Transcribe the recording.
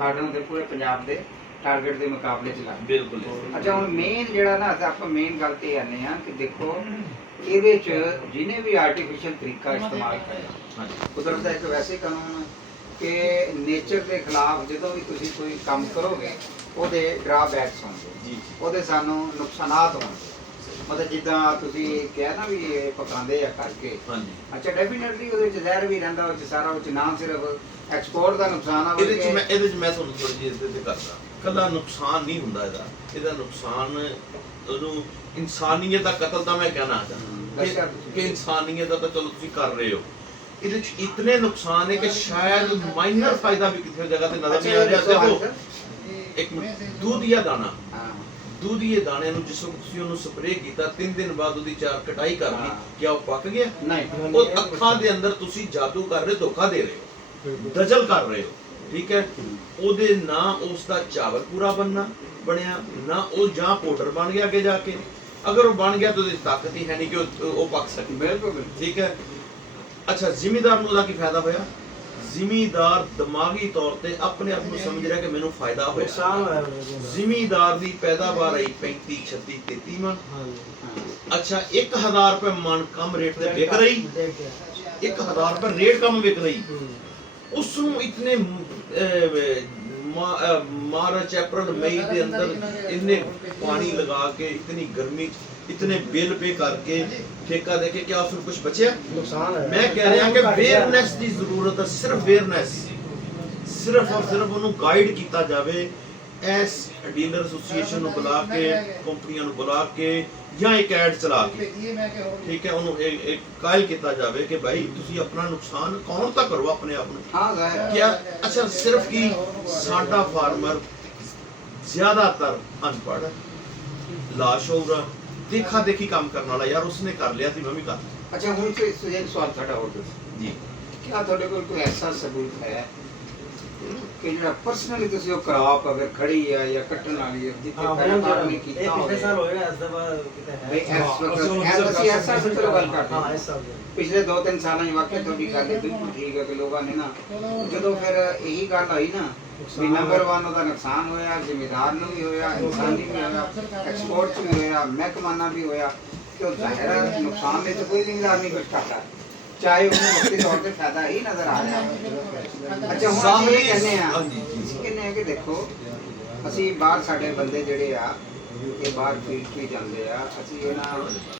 cordon ਦੇ ਪੂਰੇ ਪੰਜਾਬ ਦੇ ਟਾਰਗੇਟ ਦੇ ਮੁਕਾਬਲੇ 'ਚ ਲੱਗ ਬਿਲਕੁਲ ਅੱਛਾ ਹੁਣ ਮੇਨ ਜਿਹੜਾ ਨਾ ਆਪਾਂ ਮੇਨ ਗੱਲ ਤੇ ਆਨੇ ਆ ਕਿ ਦੇਖੋ ਇਹਦੇ 'ਚ ਜਿਹਨੇ ਵੀ ਆਰਟੀਫੀਸ਼ੀਅਲ ਤਰੀਕਾ ਇਸਤੇਮਾਲ ਕਰਿਆ ਕੁਦਰਤ ਦਾ ਇੱਕ ਵੈਸੇ ਕਾਨੂੰਨ ਕਿ ਨੇਚਰ ਦੇ ਖਿਲਾਫ ਜਦੋਂ ਵੀ ਤੁਸੀਂ ਕੋਈ ਕੰਮ ਕਰੋਗੇ ਉਹਦੇ ਡਰਾਬੈਕਸ ਹੋਣਗੇ ਜੀ ਉਹਦੇ ਸਾਨੂੰ ਨੁਕਸਾਨਾਤ ਹੋਣਗੇ ਮਤਲਬ ਜਿੱਦਾਂ ਤੁਸੀਂ ਕਿਹਾ ਨਾ ਵੀ ਇਹ ਪਕਾਉਂਦੇ ਆ ਕਰਕੇ ਹਾਂਜੀ ਅੱਛਾ ਡੈਫੀਨਿਟਲੀ ਉਹਦੇ ਵਿੱਚ ਜ਼ਹਿਰ ਵੀ ਰਹਿੰਦਾ ਉਹ 'ਚ ਸਾਰਾ ਉਹ 'ਚ ਨਾ ਸਿਰਫ ਐਕਸਪੋਰਟ ਦਾ ਨੁਕਸਾਨ ਆ ਇਹਦੇ ਚ ਮੈਂ ਤੁਹਾਨੂੰ ਥੋੜੀ ਜਿਹੀ ਇਸ ਤੇ ਕਰਦਾ ਕੱਲਾ ਨੁਕਸਾਨ ਨਹੀਂ ਹੁੰਦਾ ਇਹਦਾ ਨੁਕਸਾਨ ਉਹਨੂੰ ਇਨਸਾਨੀਅਤ ਦਾ ਕਤਲ ਤਾਂ ਮੈਂ ਕਹਿਣਾ ਚਾਹੁੰਦਾ ਕਿ ਇਨਸਾਨੀਅਤ ਦਾ ਤਾਂ ਚਲੋ ਤੁਸੀਂ ਕਰ ਰਹੇ ਹੋ ਇਹਦੇ ਚ ਇਤਨੇ ਨੁਕਸਾਨ ਹੈ ਕਿ ਸ਼ਾਇਦ ਮਾਈਨਰ ਫਾਇਦਾ ਵੀ ਕਿਸੇ ਜਗ੍ਹਾ ਤੇ ਨਜ਼ਰ ਨਹੀਂ ਆ ਰਿਹਾ ਦੇਖੋ ਇੱਕ ਦੁਧੀਆ ਦਾਣਾ ਦੁਧੀਏ ਦਾਣੇ ਨੂੰ ਜਿਸ ਵਕਤ ਤੁਸੀਂ ਉਹਨੂੰ ਸਪਰੇਅ ਕੀਤਾ 3 ਦਿਨ ਬਾਅਦ ਉਹਦੀ ਚਾਰ ਕਟਾਈ ਕਰ ਲਈ ਕਿਆ ਉਹ ਪੱਕ ਗਿਆ ਨਹੀਂ ਉਹ ਅੱਖਾਂ ਦੇ ਅੰਦਰ ਤੁਸੀਂ ਜਾਦੂ ਕਰ ਰਹੇ ਧੋਖਾ ਦੇ ਰਹੇ ਹੋ ਦਜਲ ਕਰ ਰਹੇ ਹੋ ਠੀਕ ਹੈ ਉਹਦੇ ਨਾ ਉਸ ਦਾ ਚਾਵਲ ਪੂਰਾ ਬਣਿਆ ਨਾ ਉਹ ਜਾਂ ਪਾਊਡਰ ਬਣ ਗਿਆ ਅੱਗੇ ਜਾ ਕੇ ਅਗਰ ਉਹ ਬਣ ਗਿਆ ਤਾਂ ਉਹਦੀ ਤਾਕਤ ਹੀ ਹੈ ਨਹੀਂ ਕਿ ਉਹ ਪੱਕ ਸਕੇ ਬਿਲਕੁਲ ਠੀਕ ਹੈ ਅੱਛਾ ਜ਼ਿਮੀਦਾਰ ਨੂੰ ਉਹਦਾ ਕੀ ਫਾਇਦਾ ਹੋਇਆ ਜ਼ਿਮੀਦਾਰ ਦਿਮਾਗੀ ਤੌਰ ਤੇ ਆਪਣੇ ਆਪ ਨੂੰ ਸਮਝ ਰਿਹਾ ਕਿ ਮੈਨੂੰ ਫਾਇਦਾ ਹੋਇਆ ਜ਼ਿਮੀਦਾਰ ਦੀ ਪੈਦਾਵਾਰ ਆਈ 35 36 33 ਮਣ ਅੱਛਾ 1000 ਰੁਪਏ ਮਣ ਕਮ ਰੇਟ ਤੇ ਵਿਕ ਰਹੀ 1000 ਰੁਪਏ ਰੇਟ ਕਮ ਵਿਕ ਰਹੀ ਉਸ ਨੂੰ ਇਤਨੇ मार्च अप्रैल मई के अंदर इतने पानी लगा के इतनी गर्मी इतने बिल पे करके ठेका देके क्या उसमें कुछ बचे नुकसान है मैं कह रहा कि अवेयरनेस की जरूरत है सिर्फ अवेयरनेस सिर्फ और सिर्फ उन्होंने गाइड किया जाए एस डीलर एसोसीएशन ਨੂੰ ਬੁਲਾ ਕੇ ਕੰਪਨੀਆਂ ਨੂੰ ਬੁਲਾ ਕੇ ਜਾਂ ਇੱਕ ਐਡ ਚਲਾ ਕੇ ਠੀਕ ਹੈ ਉਹਨੂੰ ਇੱਕ ਕਾਇਲ ਕੀਤਾ ਜਾਵੇ ਕਿ ਭਾਈ ਤੁਸੀਂ ਆਪਣਾ ਨੁਕਸਾਨ ਕੌਣ ਤਾਂ ਕਰੋ ਆਪਣੇ ਆਪ ਨੂੰ ਹਾਂ ਜ਼ਾਹਿਰ ਕੀ ਅੱਛਾ ਸਿਰਫ ਕੀ ਸਾਡਾ ਫਾਰਮਰ ਜ਼ਿਆਦਾਤਰ ਅਨਪੜ੍ਹ ਲਾਸ਼ੋਰ ਦੇਖਾ ਦੇਖੀ ਕੰਮ ਕਰਨ ਵਾਲਾ ਯਾਰ ਉਸਨੇ ਕਰ ਲਿਆ ਸੀ ਮੈਂ ਵੀ ਕਰ ਅੱਛਾ ਹੁਣ ਤੇ ਇੱਕ ਸਵਾਲ ਤੁਹਾਡਾ ਹੋਰ ਦੱਸੋ ਜੀ ਕੀ ਤੁਹਾਡੇ ਕੋਲ ਕੋਈ ਐਸਾ ਸਬੂਤ ਹੈ ਕਿ ਜਿਹੜਾ ਪਰਸਨਲੀ ਤੁਸੀਂ ਉਹ ਕਰਾਪ ਅਗਰ ਖੜੀ ਹੈ ਜਾਂ ਕੱਟਣ ਵਾਲੀ ਹੈ ਜਿੱਥੇ ਪਹਿਲਾਂ ਨਹੀਂ ਕੀਤਾ ਹੋਵੇ ਪਿਛਲੇ ਸਾਲ ਹੋਏਗਾ ਇਸ ਦਫਾ ਕਿਤੇ ਹੈ ਅਸੀਂ ਐਸਾ ਚਲੋ ਗੱਲ ਕਰਦੇ ਹਾਂ ਐਸਾ ਪਿਛਲੇ 2-3 ਸਾਲਾਂ ਦੀ ਵਾਕਿਆ ਤੁਹਾਡੀ ਗੱਲ ਬਿਲਕੁਲ ਠੀਕ ਹੈ ਕਿ ਲੋਕਾਂ ਨੇ ਨਾ ਜਦੋਂ ਫਿਰ ਇਹੀ ਗੱਲ ਆਈ ਨਾ ਵੀ ਨੰਬਰ 1 ਉਹਦਾ ਨੁਕਸਾਨ ਹੋਇਆ ਜ਼ਿਮੀਦਾਰ ਨੂੰ ਵੀ ਹੋਇਆ ਇਨਸਾਨੀ ਵੀ ਹੋਇਆ ਐਕਸਪੋਰਟ ਚ ਵੀ ਹੋਇਆ ਮਹਿਕਮਾਨਾ ਵੀ ਹੋਇਆ ਕਿ ਉਹ ਜ਼ਾਹਿਰ ਨੁਕਸਾਨ ਦੇ ਤਾਂ ਕੋਈ ਜ਼ਿਮੀਦਾਰ ਨਹੀਂ ਕੁਝ ਕਰਦਾ ਚਾਹੇ ਉਹਨੂੰ ਵਕਤੀ ਤੌਰ ਤੇ ਫਾਇਦਾ ਹੀ ਨਜ਼ਰ ਆ ਰਿਹਾ ਅੱਛਾ ਹੁਣ ਅਸੀਂ ਕਹਿੰਦੇ ਆ ਕਿ ਦੇਖੋ ਅਸੀਂ ਬਾਹਰ ਸਾਡੇ ਬੰਦੇ ਜਿਹੜੇ ਆ ਇਹ ਬਾਹਰ ਫੀਲਡ ਤੇ ਜਾਂਦੇ ਆ ਅਸੀਂ ਇਹਨਾਂ